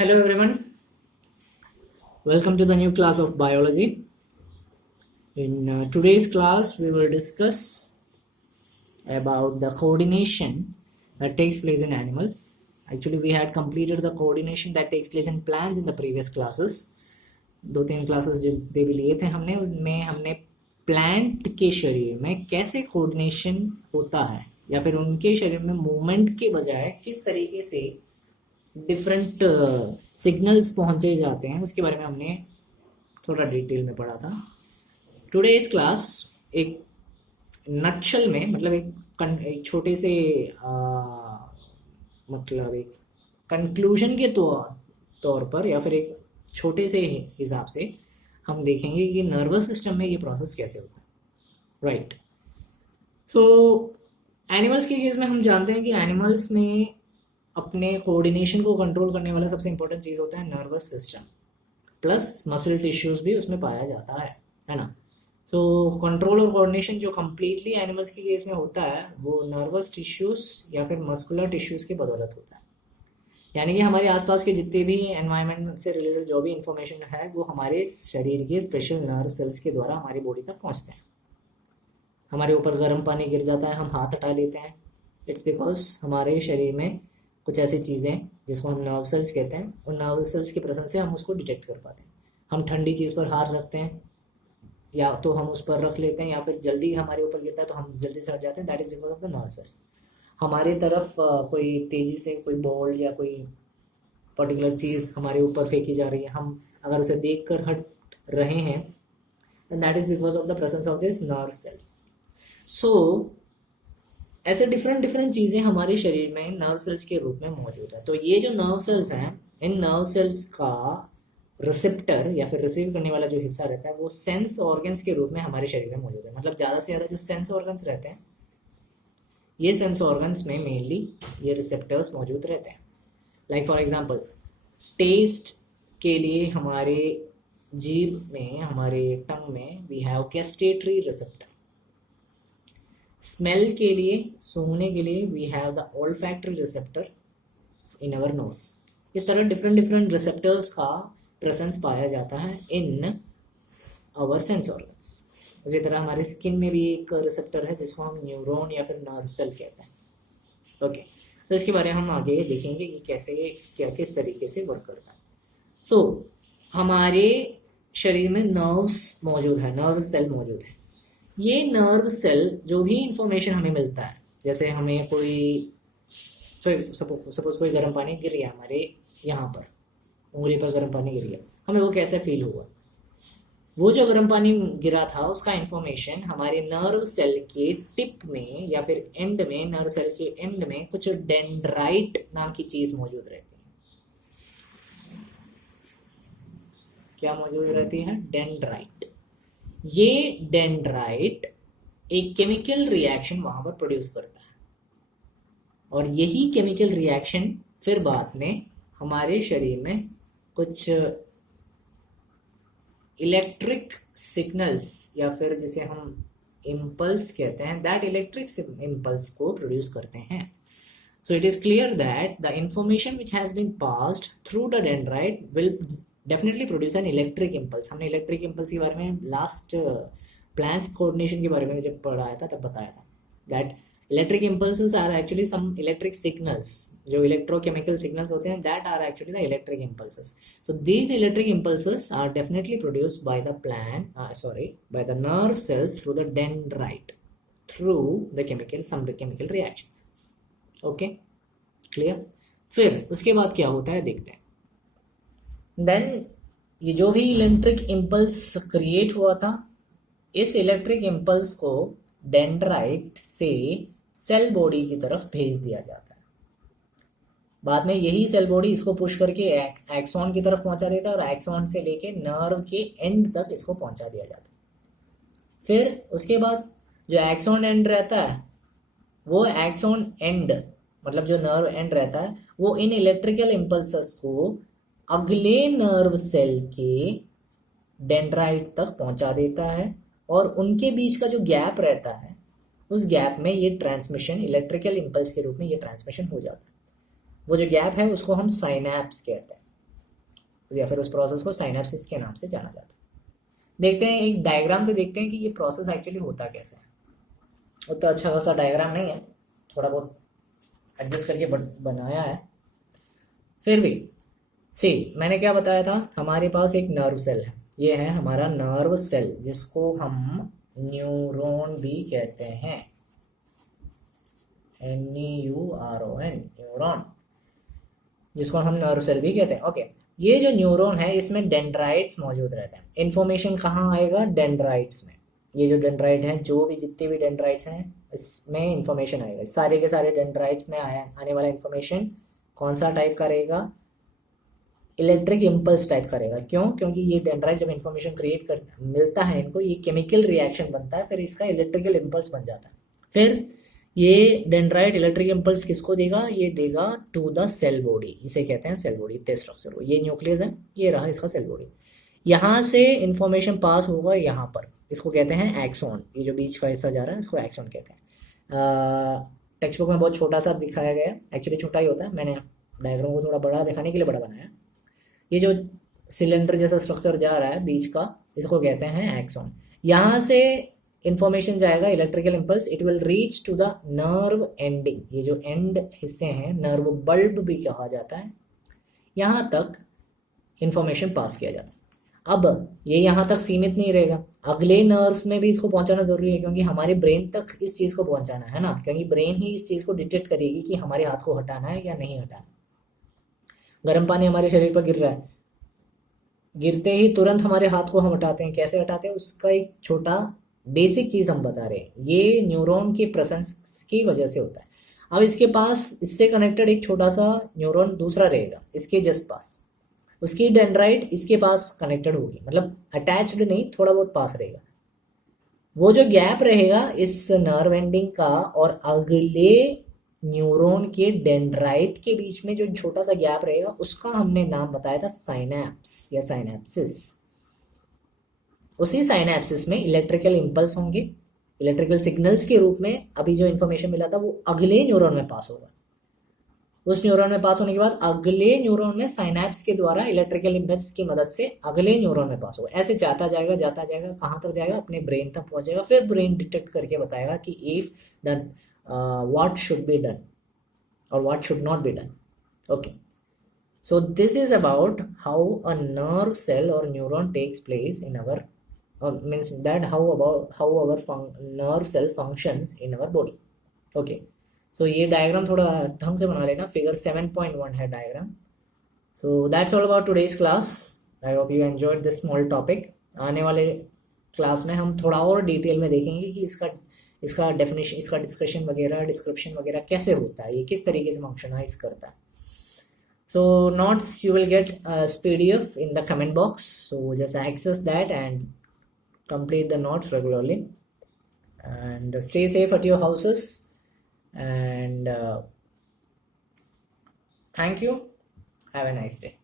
Hello everyone, welcome to the new class of biology. In today's class, we will discuss about the coordination that takes place in animals. Actually, we had completed the coordination that takes place in plants in the previous classes. दो तीन classes जितने भी लिए थे हमने उनमें हमने plant के शरीर में कैसे कोऑर्डिनेशन होता है या फिर उनके शरीर में मूवमेंट के बजाय किस तरीके से डिफरेंट सिग्नल्स पहुंचे जाते हैं उसके बारे में हमने थोड़ा डिटेल में पढ़ा था. टुडे इस क्लास एक नटशल में मतलब एक छोटे से मतलब एक कंक्लूजन के तौर पर या फिर एक छोटे से हिसाब से हम देखेंगे कि नर्वस सिस्टम में ये प्रोसेस कैसे होता है. राइट. सो एनिमल्स के केस में हम जानते हैं कि एनिमल्स में अपने कोऑर्डिनेशन को कंट्रोल करने वाला सबसे इंपॉर्टेंट चीज़ होता है nervous system, plus muscle tissues भी उसमें पाया जाता है ना. तो कंट्रोल और कोऑर्डिनेशन जो कम्प्लीटली एनिमल्स के केस में होता है वो नर्वस टिश्यूज या फिर मस्कुलर टिश्यूज की बदौलत होता है. यानी कि हमारे आसपास के जितने भी एनवायरनमेंट से रिलेटेड जो भी इंफॉर्मेशन है वो हमारे शरीर के स्पेशल नर्व सेल्स के द्वारा हमारी बॉडी तक पहुंचते हैं. हमारे ऊपर गर्म पानी गिर जाता है, हम हाथ हटा लेते हैं. इट्स बिकॉज हमारे शरीर में कुछ ऐसी चीज़ें जिसको हम नर्व सेल्स कहते हैं, उन नर्व सेल्स के प्रेजेंस से हम उसको डिटेक्ट कर पाते हैं. हम ठंडी चीज़ पर हाथ रखते हैं या तो हम उस पर रख लेते हैं या फिर जल्दी हमारे ऊपर गिरता है तो हम जल्दी से हट जाते हैं. That is because of the nerve sales. हमारे तरफ कोई तेज़ी से कोई बॉल या कोई पर्टिकुलर चीज़ हमारे ऊपर फेंकी जा रही है, हम अगर उसे देख कर हट रहे हैं that is because of the presence of this nerve cells. So ऐसे डिफरेंट चीज़ें हमारे शरीर में नर्व सेल्स के रूप में मौजूद है. तो ये जो नर्व सेल्स हैं, इन नर्व सेल्स का रिसेप्टर या फिर रिसीव करने वाला जो हिस्सा रहता है वो सेंस ऑर्गन्स के रूप में हमारे शरीर में मौजूद है. मतलब ज़्यादा से ज़्यादा जो सेंस ऑर्गन्स रहते हैं ये सेंस ऑर्गन्स में मेनली ये रिसेप्टर्स मौजूद रहते हैं. लाइक फॉर एग्जांपल टेस्ट के लिए हमारे जीभ में, हमारे टंग में we have gustatory receptor. Smell के लिए, सूंघने के लिए we have the olfactory receptor in our nose. इस तरह डिफरेंट रिसेप्टर्स का प्रेजेंस पाया जाता है इन अवर सेंस ऑर्गन्स. उसी तरह हमारे स्किन में भी एक रिसेप्टर है जिसको हम न्यूरॉन या फिर नर्व सेल कहते हैं. ओके. तो इसके बारे में हम आगे देखेंगे कि कैसे किस तरीके से वर्क करता है. सो हमारे शरीर में नर्व्स मौजूद है, नर्व सेल मौजूद है. ये नर्व सेल जो भी इंफॉर्मेशन हमें मिलता है, जैसे हमें कोई सपोज कोई गर्म पानी गिर गया हमारे यहाँ पर, उंगली पर गर्म पानी गिर गया, हमें वो कैसे फील हुआ, वो जो गर्म पानी गिरा था उसका इंफॉर्मेशन हमारे नर्व सेल के टिप में या फिर एंड में, नर्व सेल के एंड में कुछ डेंड्राइट नाम की चीज मौजूद रहती है. क्या मौजूद रहती है? डेंड्राइट. ये डेंड्राइट एक केमिकल रिएक्शन वहां पर प्रोड्यूस करता है और यही केमिकल रिएक्शन फिर बाद में हमारे शरीर में कुछ इलेक्ट्रिक सिग्नल्स या फिर जिसे हम इम्पल्स कहते हैं, दैट इलेक्ट्रिक इम्पल्स को प्रोड्यूस करते हैं. So it is clear that the information which has been passed through the dendrite will definitely produce an electric impulse. हमने इलेक्ट्रिक इम्पल्स के बारे में लास्ट प्लांट्स कोऑर्डिनेशन के बारे में जब पढ़ाया था तब बताया था that electric impulses are actually some electric signals. जो इलेक्ट्रोकेमिकल सिग्नल्स होते हैं that are actually the electric impulses. So these electric impulses are definitely produced by the by the nerve cells through the dendrite through the chemical reactions. Okay, clear. फिर उसके बाद क्या होता है देखते हैं. देन ये जो भी इलेक्ट्रिक इम्पल्स क्रिएट हुआ था, इस इलेक्ट्रिक इम्पल्स को डेंड्राइट से सेल बॉडी की तरफ भेज दिया जाता है. बाद में यही सेल बॉडी इसको पुश करके एक्सॉन की तरफ पहुंचा देता है और एक्सॉन से लेके नर्व के एंड तक इसको पहुंचा दिया जाता है. फिर उसके बाद जो एक्सॉन एंड रहता है वो एक्सॉन एंड मतलब जो नर्व एंड रहता है वो इन इलेक्ट्रिकल इम्पल्सेस को अगले नर्व सेल के डेंड्राइट तक पहुंचा देता है और उनके बीच का जो गैप रहता है उस गैप में ये ट्रांसमिशन इलेक्ट्रिकल इम्पल्स के रूप में ये ट्रांसमिशन हो जाता है. वो जो गैप है उसको हम साइनैप्स कहते हैं. या फिर उस प्रोसेस को साइनेप्सिस के नाम से जाना जाता है। देखते हैं एक डायग्राम से, देखते हैं कि ये प्रोसेस एक्चुअली होता कैसे है। उतना अच्छा खासा डायग्राम नहीं है, थोड़ा बहुत एडजस्ट करके बनाया है, फिर भी सी मैंने क्या बताया था, हमारे पास एक नर्व सेल है, ये है हमारा नर्व सेल जिसको हम न्यूरॉन भी कहते हैं, NEURON, न्यूरॉन, जिसको हम नर्व सेल भी कहते हैं। ओके, ये जो न्यूरॉन है इसमें डेंड्राइट्स मौजूद रहते हैं। इन्फॉर्मेशन कहाँ आएगा? डेंड्राइट्स में। ये जो डेंड्राइट हैं, जो भी जितने भी डेंड्राइट्स हैं इसमें इन्फॉर्मेशन आएगा। सारे के सारे डेंड्राइट्स में आने वाला इन्फॉर्मेशन कौन सा टाइप का रहेगा? इलेक्ट्रिक इम्पल्स टाइप करेगा। क्यों? क्योंकि ये डेंड्राइट जब इन्फॉर्मेशन क्रिएट कर मिलता है इनको, ये केमिकल रिएक्शन बनता है, फिर इसका इलेक्ट्रिकल इम्पल्स बन जाता है। फिर ये डेंड्राइट इलेक्ट्रिक इम्पल्स किसको देगा? ये देगा टू द सेल बॉडी, इसे कहते हैं सेल बॉडी, इतने स्ट्रक्चर को। ये न्यूक्लियस है, ये रहा इसका सेल बॉडी। यहाँ से इंफॉर्मेशन पास होगा यहाँ पर, इसको कहते हैं एक्सॉन। ये जो बीच का हिस्सा जा रहा है इसको एक्सॉन कहते हैं। टेक्स्ट बुक में बहुत छोटा सा दिखाया गया है, एक्चुअली छोटा ही होता है, मैंने डायग्राम को थोड़ा बड़ा दिखाने के लिए बड़ा बनाया। ये जो सिलेंडर जैसा स्ट्रक्चर जा रहा है बीच का, इसको कहते हैं एक्सॉन। यहाँ से इंफॉर्मेशन जाएगा electrical impulse, it will reach to the nerve ending. ये जो एंड हिस्से हैं, नर्व बल्ब भी कहा जाता है, यहाँ तक इंफॉर्मेशन पास किया जाता है। अब ये यहाँ तक सीमित नहीं रहेगा, अगले नर्व्स में भी इसको पहुंचाना जरूरी है, क्योंकि हमारे ब्रेन तक इस चीज़ को पहुंचाना है ना, क्योंकि ब्रेन ही इस चीज़ को डिटेक्ट करेगी कि हमारे हाथ को हटाना है या नहीं हटाना। गर्म पानी हमारे शरीर पर गिर रहा है, गिरते ही तुरंत हमारे हाथ को हम हटाते हैं। कैसे हटाते हैं? उसका एक छोटा बेसिक चीज़ हम बता रहे हैं, ये न्यूरॉन के प्रेजेंस की वजह से होता है। अब इसके पास इससे कनेक्टेड एक छोटा सा न्यूरॉन दूसरा रहेगा इसके जस्ट पास, उसकी डेंड्राइट इसके पास कनेक्टेड होगी, मतलब अटैच्ड नहीं, थोड़ा बहुत पास रहेगा। वो जो गैप रहेगा इस नर्व एंडिंग का और अगले न्यूरॉन के डेंड्राइट के बीच में जो छोटा सा गैप रहेगा, उसका हमने नाम बताया था साइनैप्स या साइनैप्सिस। उसी साइनैप्सिस में इलेक्ट्रिकल इम्पल्स होंगे, इलेक्ट्रिकल सिग्नल्स के रूप में। अभी जो इन्फॉर्मेशन मिला था वो अगले न्यूरॉन में पास होगा, उस न्यूरॉन में पास होने के बाद अगले न्यूरॉन में साइनैप्स के द्वारा इलेक्ट्रिकल इम्पल्स की मदद से अगले न्यूरॉन में पास होगा। ऐसे जाता जाएगा जाता जाएगा, कहाँ तक जाएगा? अपने ब्रेन तक पहुंचेगा। फिर ब्रेन डिटेक्ट करके बताएगा कि if the what should be done or what should not be done. Okay, so this is about how a nerve cell or neuron takes place in our means that how our nerve cell functions in our body. Okay, so ये diagram थोड़ा ढंग से बना लेना, figure 7.1 है diagram. So that's all about today's class. I hope you enjoyed this small topic. आने वाले class में हम थोड़ा और डिटेल में देखेंगे कि इसका डेफिनेशन, इसका डिस्कशन वगैरह, डिस्क्रिप्शन वगैरह कैसे होता है, ये किस तरीके से फंक्शनाइज करता है। So notes you will get PDF in the comment box, so just access that and complete the notes regularly and stay safe at your houses and thank you. Have a nice day.